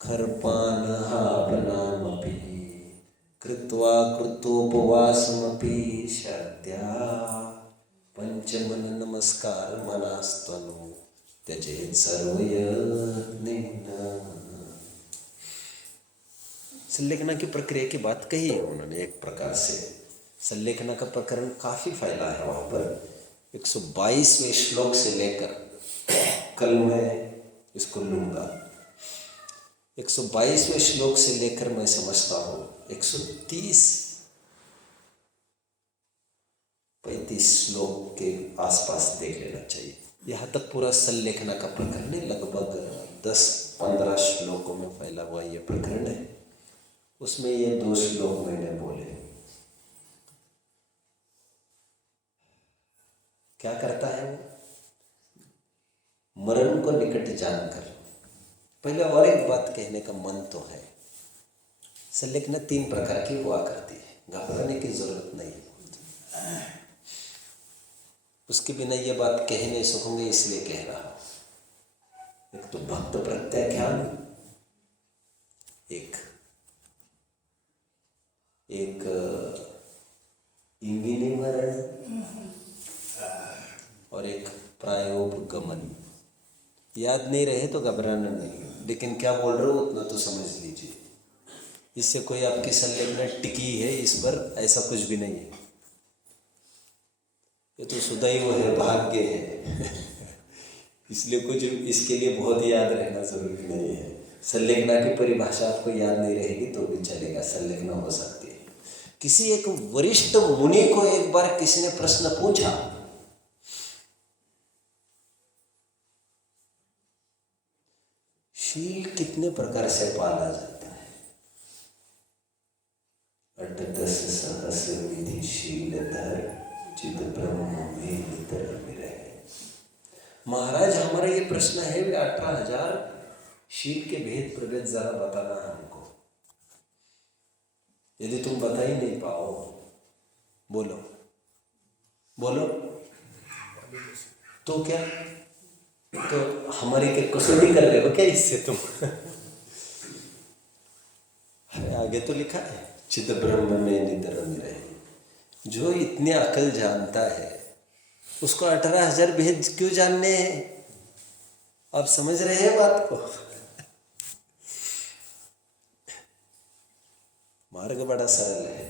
खर्पान हापनामपि कृत्वा कृतोपवासमपि श्रद्धा पंचमन नमस्कार मनास्तनु त्यजेत् सर्वयत्नेन। संलेखना की प्रक्रिया की बात कही है उन्होंने एक प्रकार से। संलेखना का प्रकरण काफी फैला है वहां पर। 122वें श्लोक से लेकर, कल मैं इसको लूंगा, 122वें श्लोक से लेकर मैं समझता हूँ 130-35 श्लोक के आसपास देख लेना चाहिए। यहाँ तक पूरा संलेखना का प्रकरण है, लगभग 10-15 श्लोकों में फैला हुआ ये प्रकरण है। उसमें ये 2 श्लोक मैंने बोले। क्या करता है वो? मरण को निकट जानकर, पहले और एक बात कहने का मन तो है, संलेखना 3 प्रकार की हुआ करती है, घबराने की जरूरत नहीं। उसके बिना ये बात कह नहीं सकूंगे इसलिए कह रहा हूं। एक तो भक्त प्रत्याख्यान, एक इंगिनी मरण और एक प्रायोपगमन। याद नहीं रहे तो घबराना नहीं, लेकिन क्या बोल रहे हो उतना तो समझ लीजिए। इससे कोई आपकी संलेखना टिकी है इस पर, ऐसा कुछ भी नहीं है। ये तो सदैव है, भाग्य है। इसलिए कुछ इसके लिए बहुत याद रहना जरूरी नहीं है। संलेखना की परिभाषा आपको याद नहीं रहेगी तो भी चलेगा, संलेखना हो सकती है। किसी एक वरिष्ठ मुनि को एक बार किसी ने प्रश्न पूछा, शील कितने प्रकार से पाला जाता है? 8-10 सहस्र विधि शीलधर चित ब्रह्म में नितर रहे। महाराज हमारा ये प्रश्न है, 18,000 शील के भेद प्रभेद जरा बताना हमको। यदि तुम बता ही नहीं पाओ, बोलो बोलो तो क्या, तो हमारी क्या कसौटी कर रहे हो क्या इससे तुम? आगे तो लिखा है चित ब्रह्म में निद्रम रहे। जो इतनी अकल जानता है उसको 18,000 भेद क्यों जानने हैं? आप समझ रहे हैं बात को? मार्ग बड़ा सरल है,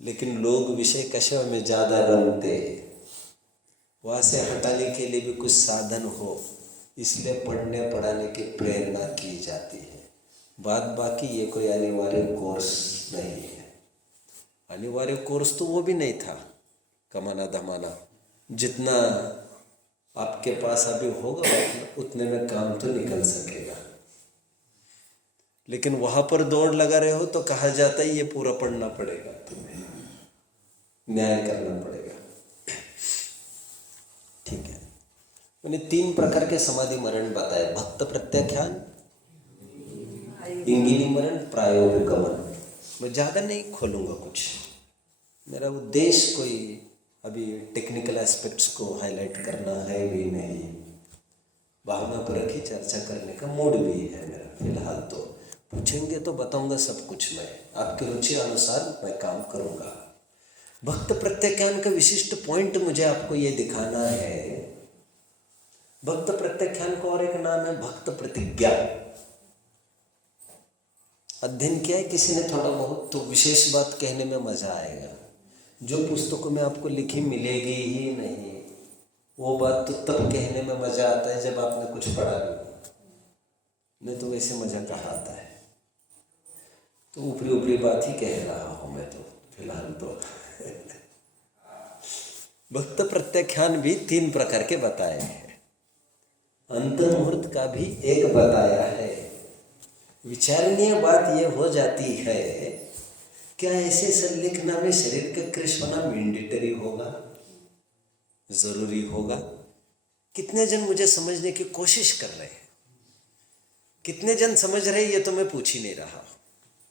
लेकिन लोग विषय कषय में ज्यादा रमते, वहां से हटाने के लिए भी कुछ साधन हो, इसलिए पढ़ने पढ़ाने की प्रेरणा की जाती है। बात बाकी ये कोई अनिवार्य कोर्स नहीं है। अनिवार्य कोर्स तो वो भी नहीं था, कमाना धमाना। जितना आपके पास अभी होगा उतने में काम तो निकल सकेगा, लेकिन वहां पर दौड़ लगा रहे हो तो कहा जाता है ये पूरा पढ़ना पड़ेगा, तुम्हें न्याय करना पड़ेगा। ठीक है, मैंने 3 प्रकार के समाधि मरण बताए, भक्त प्रत्याख्यान, इंगिनी मरण, प्रायोगिक गमन। मैं ज़्यादा नहीं खोलूँगा कुछ, मेरा उद्देश्य कोई अभी टेक्निकल एस्पेक्ट्स को हाईलाइट करना है भी नहीं, भावना पर ही चर्चा करने का मूड भी है मेरा फिलहाल। तो पूछेंगे तो बताऊंगा सब कुछ, मैं आपकी रुचि अनुसार मैं काम करूंगा। भक्त प्रत्याख्यान का विशिष्ट पॉइंट मुझे आपको ये दिखाना है। भक्त प्रत्याख्यान का और एक नाम है भक्त प्रतिज्ञा। अध्ययन किया है किसी ने थोड़ा बहुत, तो विशेष बात कहने में मजा आएगा। जो पुस्तकों में आपको लिखी मिलेगी ही नहीं, वो बात तो तब कहने में मजा आता है जब आपने कुछ पढ़ा भी, नहीं तो वैसे मजा कहाँ आता है। तो ऊपरी ऊपरी बात ही कह रहा हूँ मैं तो फिलहाल तो। भक्त प्रत्याख्यान भी 3 प्रकार के बताए हैं, अंत मुहूर्त का भी एक बताया है। विचारणीय बात यह हो जाती है, क्या ऐसे संलेखना में शरीर का कृश होना मैंडेटरी होगा, जरूरी होगा? कितने जन मुझे समझने की कोशिश कर रहे हैं, कितने जन समझ रहे हैं ये तो मैं पूछ ही नहीं रहा।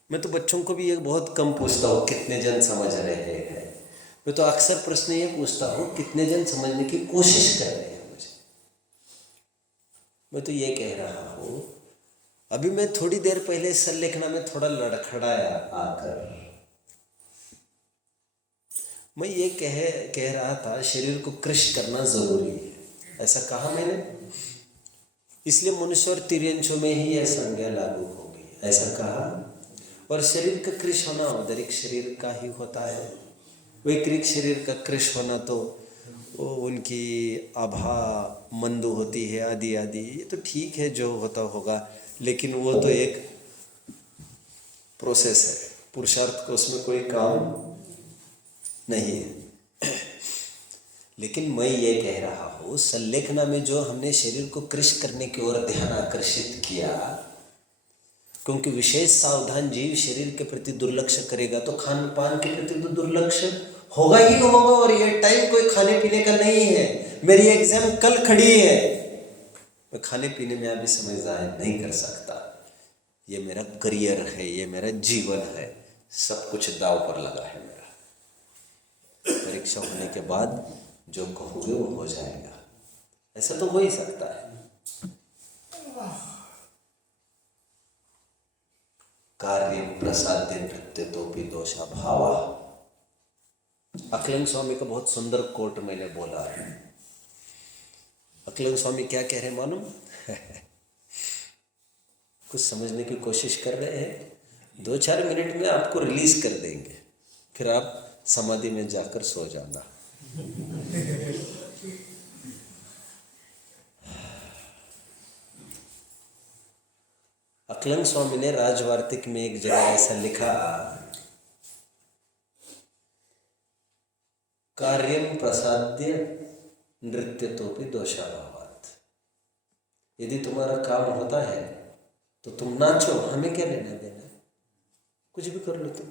मैं तो बच्चों को भी ये बहुत कम पूछता हूँ कितने जन समझ रहे हैं। मैं तो अक्सर प्रश्न ये पूछता हूँ कितने जन समझने की कोशिश कर रहे हैं मुझे। मैं तो ये कह रहा हूँ, अभी मैं थोड़ी देर पहले संलेखना में थोड़ा लड़खड़ाया आकर, मैं ये कह रहा था शरीर को कृश करना जरूरी है, ऐसा कहा मैंने, इसलिए मनुष्य और तिर्यंशों में ही यह संज्ञा लागू होगी, ऐसा कहा। और शरीर का कृश होना औदरिक शरीर का ही होता है, वैक्रिक शरीर का कृश होना तो वो उनकी आभा मंद होती है आदि आदि, ये तो ठीक है जो होता होगा, लेकिन वो तो एक प्रोसेस है, पुरुषार्थ को उसमें कोई काम नहीं है। लेकिन मैं ये कह रहा हूँ संलेखना में जो हमने शरीर को कृश करने की ओर ध्यान आकर्षित किया, क्योंकि विशेष सावधान जीव शरीर के प्रति दुर्लक्ष्य करेगा तो खान पान के प्रति तो दुर्लक्ष्य होगा ही होगा। और ये टाइम कोई खाने पीने का नहीं है, मेरी एग्जाम कल खड़ी है, मैं खाने पीने में अभी समय जाया नहीं कर सकता, ये मेरा करियर है, ये मेरा जीवन है, सब कुछ दाव पर लगा है मेरा। परीक्षा होने के बाद जो कहोगे वो हो जाएगा, ऐसा तो हो ही सकता है। कार्य प्रसाद्य नृत्य तो भी दोषा भावा, अकलन स्वामी का बहुत सुंदर कोट मैंने बोला है। अकलन स्वामी क्या कह रहे हैं मालूम? कुछ समझने की कोशिश कर रहे हैं, 2-4 मिनट में आपको रिलीज कर देंगे, फिर आप समाधि में जाकर सो जाना। अकलन स्वामी ने राजवार्तिक में एक जगह ऐसा लिखा, कार्यम प्रसाद्य नृत्य तो भी दोषाभावात्। यदि तुम्हारा काम होता है तो तुम नाचो, हमें क्या लेना देना, कुछ भी कर लो तुम,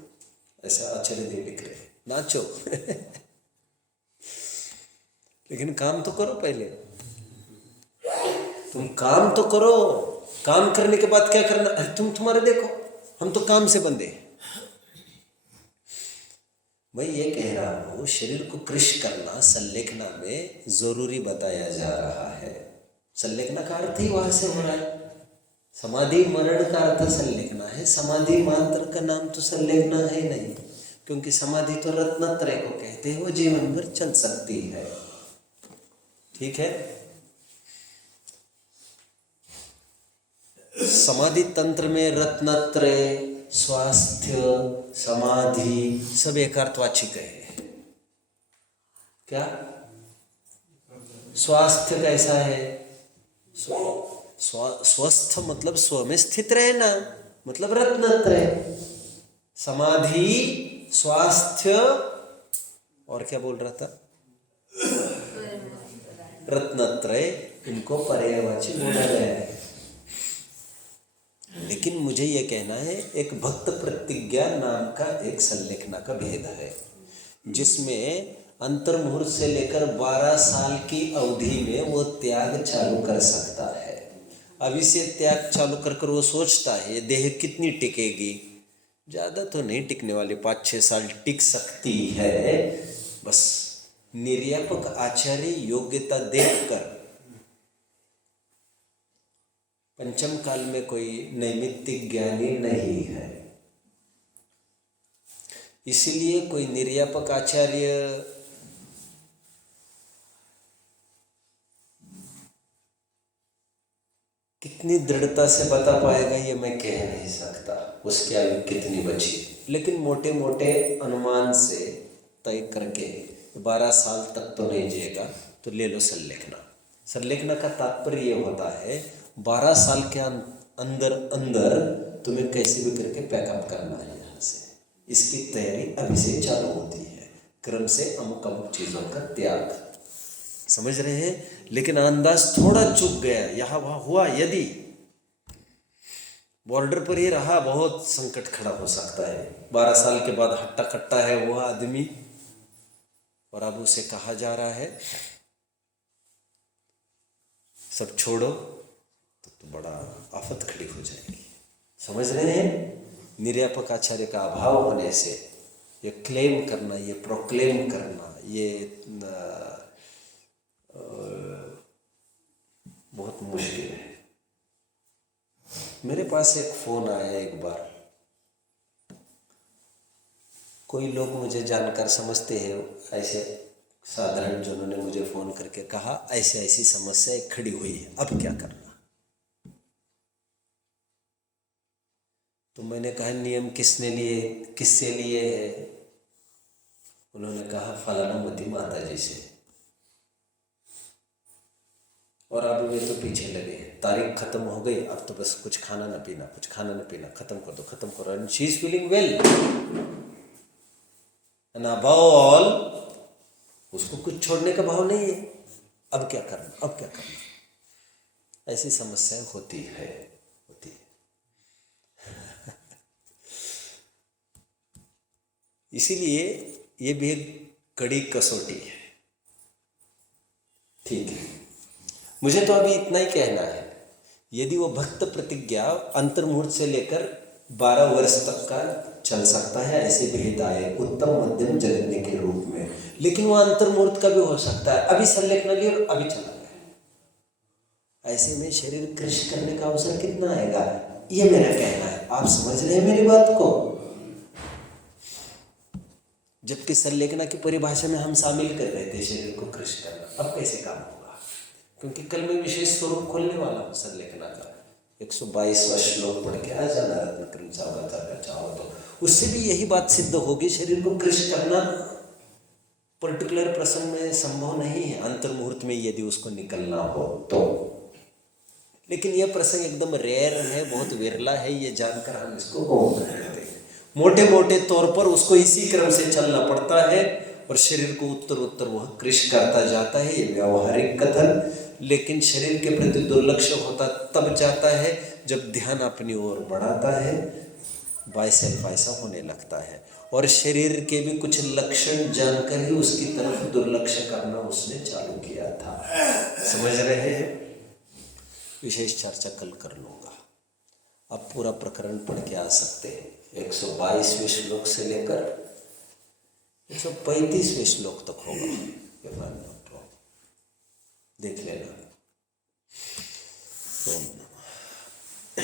ऐसा आचार्य देव लिख रहे, नाचो। लेकिन काम तो करो पहले, तुम काम तो करो, काम करने के बाद क्या करना? अरे तुम्हारे देखो, हम तो काम से बंधे। मैं ये कह रहा हूँ शरीर को कृश करना संलेखना में जरूरी बताया जा रहा है। संलेखना का अर्थ ही वहां से हो रहा है, समाधि मरण का अर्थ संलेखना है, समाधि मात्र का नाम तो संलेखना है नहीं, क्योंकि समाधि तो रत्नत्रय को कहते हैं, वो जीवन भर चल सकती है। ठीक है। समाधि तंत्र में रत्नत्रय, स्वास्थ्य, समाधि सब एकार्थवाचिक है। क्या स्वास्थ्य कैसा है? स्वस्थ मतलब स्व में स्थित रहना, मतलब रत्नत्रय। समाधि, स्वास्थ्य और क्या बोल रहा था? रत्नत्रय, इनको पर्यायवाची बोला गया है। लेकिन मुझे यह कहना है, एक भक्त प्रतिज्ञा नाम का एक संलेखना का भेद है, जिसमें अंतर्मुहूर्त से लेकर 12 साल की अवधि में वो त्याग चालू कर सकता है। अभी से त्याग चालू कर वो सोचता है ये देह कितनी टिकेगी, ज़्यादा तो नहीं टिकने वाली, 5-6 साल टिक सकती है। बस निर्यापक आचार्य योग्यता देखकर पंचम काल में कोई नैमित्तिक ज्ञानी नहीं है, इसलिए कोई निर्यापक आचार्य कितनी दृढ़ता से बता पाएगा ये मैं कह नहीं सकता, उसकी आयु कितनी बची। लेकिन मोटे मोटे अनुमान से तय करके 12 साल तक तो नहीं जिएगा तो ले लो संलेखना। संलेखना का तात्पर्य ये होता है 12 साल के अंदर अंदर तुम्हें कैसे भी करके पैकअप करना है यहाँ से। इसकी तैयारी अभी से चालू होती है, क्रम से अमुक अमुक चीज़ों का त्याग। समझ रहे हैं? लेकिन अंदाज थोड़ा चूक गया, यहाँ वहाँ हुआ, यदि बॉर्डर पर ही रहा, बहुत संकट खड़ा हो सकता है। 12 साल के बाद हट्टा कट्टा है वह आदमी, और अब उसे कहा जा रहा है सब छोड़ो, तो बड़ा आफत खड़ी हो जाएगी। समझ रहे हैं? निर्यापक आचार्य का अभाव होने से ये क्लेम करना, ये प्रोक्लेम करना, ये बहुत मुश्किल है। मेरे पास एक फ़ोन आया एक बार, कोई लोग मुझे जानकर समझते हैं, ऐसे साधारण जनों ने मुझे फ़ोन करके कहा ऐसे ऐसी समस्या एक खड़ी हुई है, अब क्या करना। तो मैंने कहा नियम किसने लिए, किससे लिए है? उन्होंने कहा फलाना मती माता जी से। और अब वे तो पीछे लगे, तारीख खत्म हो गई, अब तो बस कुछ खाना न पीना, कुछ खाना न पीना, खत्म कर दो, खत्म करो। And she is feeling well and above all उसको कुछ छोड़ने का भाव नहीं है। अब क्या करना, अब क्या करना, ऐसी समस्याएं होती है। इसीलिए ये भी एक कड़ी कसौटी है। ठीक है, मुझे तो अभी इतना ही कहना है। यदि वो भक्त प्रतिज्ञा अंतर्मुहूर्त से लेकर 12 वर्ष तक का चल सकता है, ऐसे भेद आए उत्तम मध्यम जगन्य के रूप में, लेकिन वो अंतर्मुहूर्त का भी हो सकता है। अभी संलेखना लिया और अभी चला गया, ऐसे में शरीर कृषि करने का अवसर कितना आएगा, ये मेरा कहना है। आप समझ रहे हैं मेरी बात को? जबकि संलेखना की परिभाषा में हम शामिल कर रहे थे शरीर को कृषि करना, अब कैसे काम होगा? क्योंकि कल मैं विशेष स्वरूप खोलने वाला हूँ संलेखना का। 122वां श्लोक पढ़ के आ जाना रत्नक्रम चाहो तो उससे भी यही बात सिद्ध होगी, शरीर को कृषि करना पर्टिकुलर प्रसंग में संभव नहीं है, अंतर्मुहूर्त में यदि उसको निकलना हो तो। लेकिन यह प्रसंग एकदम रेयर है, बहुत विरला है, ये जानकर हम इसको होम कर देते हैं। मोटे मोटे तौर पर उसको इसी क्रम से चलना पड़ता है और शरीर को उत्तर उत्तर वह कृषि करता जाता है, ये व्यावहारिक कथन। लेकिन शरीर के प्रति दुर्लक्ष्य होता तब जाता है जब ध्यान अपनी ओर बढ़ाता है, बायसेल्फ ऐसा होने लगता है, और शरीर के भी कुछ लक्षण जानकर ही उसकी तरफ दुर्लक्ष्य करना उसने चालू किया था। समझ रहे हैं? विशेष चर्चा कल कर लूँगा। अब पूरा प्रकरण पढ़ के आ सकते हैं, 122वें श्लोक से लेकर 135वें श्लोक तक होगा, देख लेना। ओम नमः।